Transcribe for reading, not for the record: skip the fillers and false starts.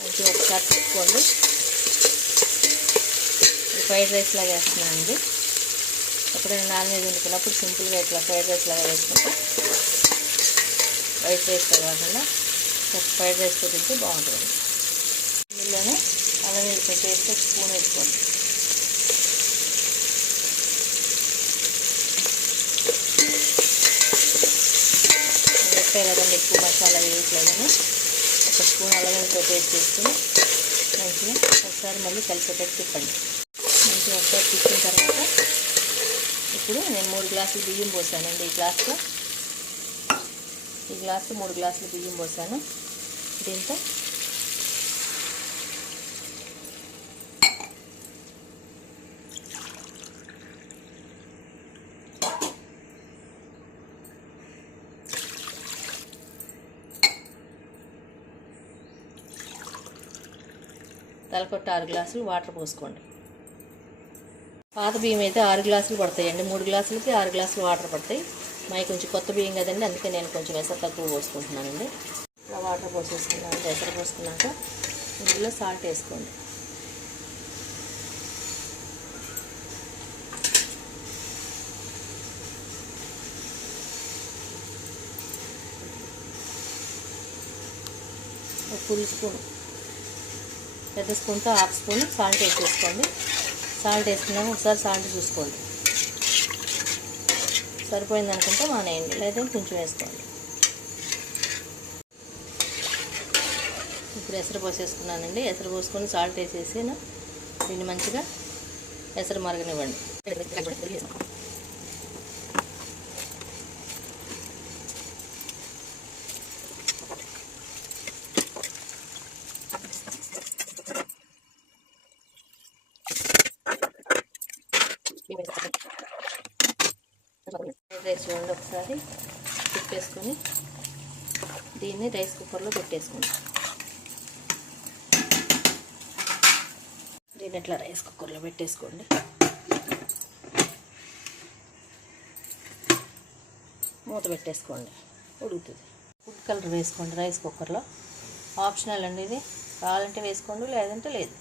మంచిగా ఒకసారి తిప్పుకోండి. Fried rice లాగా వేస్తున్నానండి. ఎప్పుడైనా నాన్ వెజ్ వండుకున్నప్పుడు సింపుల్గా ఇట్లా ఫ్రైడ్ రైస్ లాగా వేసుకుంటే వైట్ రైస్తో కాకుండా ఫ్రైడ్ రైస్తో తింటే బాగుంటుంది. ఇందులోనే అల్లం వెల్లుల్లి పేస్ట్ ఒక స్పూన్ వేసుకోండి. చెప్పే కదండి ఎక్కువ మసాలా వేయట్లేదని. ఒక స్పూన్ అల్లం వెల్లుల్లి పేస్ట్ వేసుకుని మంచిగా ఒకసారి మళ్ళీ కలిసేటట్టు తిప్పండి. మంచిగా ఒకసారి తిప్పిన తర్వాత ఇప్పుడు నేను 3 గ్లాసులు బియ్యం పోసానండి. ఈ గ్లాస్తో 3 గ్లాసులు బియ్యం పోసాను. దీంతో తలకొట్ట 6 గ్లాసులు వాటర్ పోసుకోండి. పాత బియ్యం అయితే 6 గ్లాసులు పడతాయండి. 3 గ్లాసులకి 6 గ్లాసులు వాటర్ పడతాయి. మావి కొంచెం కొత్త బియ్యం కదండి, అందుకే నేను కొంచెం ఎసరు తక్కువ పోసుకుంటున్నానండి. ఇలా వాటర్ పోసేసుకున్నాను. ఎసరు పోసుకున్నాక ఇందులో సాల్ట్ వేసుకోండి. ఒక ఫుల్ స్పూన్, పెద్ద స్పూన్తో హాఫ్ స్పూన్ సాల్ట్ వేసేసుకోండి. సాల్ట్ వేసుకున్నాక ఒకసారి సాల్ట్ చూసుకోండి. సరిపోయింది అనుకుంటే మానేయండి, లేదా కొంచెం వేసుకోండి. ఇప్పుడు ఎసరు పోసేసుకున్నానండి. ఎసరు పోసుకొని సాల్ట్ వేసేసి దీన్ని మంచిగా ఎసరు మరగనివ్వండి. రైస్ చూడండి, ఒకసారి తిప్పేసుకొని దీన్ని రైస్ కుక్కర్లో పెట్టేసుకోండి. దీన్ని ఇట్లా రైస్ కుక్కర్లో పెట్టేసుకోండి. మూత పెట్టేసుకోండి, ఉడుకుతుంది. ఫుడ్ కలర్ వేసుకోండి రైస్ కుక్కర్లో. ఆప్షనల్ అండి ఇది, కావాలంటే వేసుకోండి, లేదంటే లేదు.